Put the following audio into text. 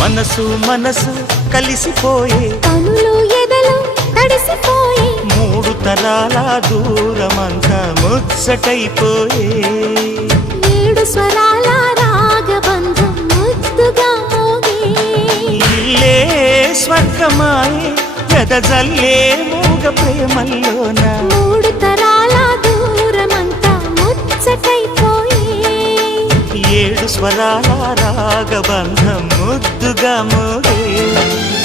మనసు మనసు కలిసిపోయే కనులు ఎదలు తడిసిపోయే మూడు తరాల దూరమంతా ముచ్చటైపోయే ఏడు స్వరాల రాగబంధం ముద్దుగా మోగే ఇల్లే స్వర్గమాయే ఎదజల్లే మూగ ప్రేమల్లోన మూడు తరాల దూరమంతా ముచ్చటైపోయే ఏడు స్వరాల రాగబంధం ముద్దుగా మోగే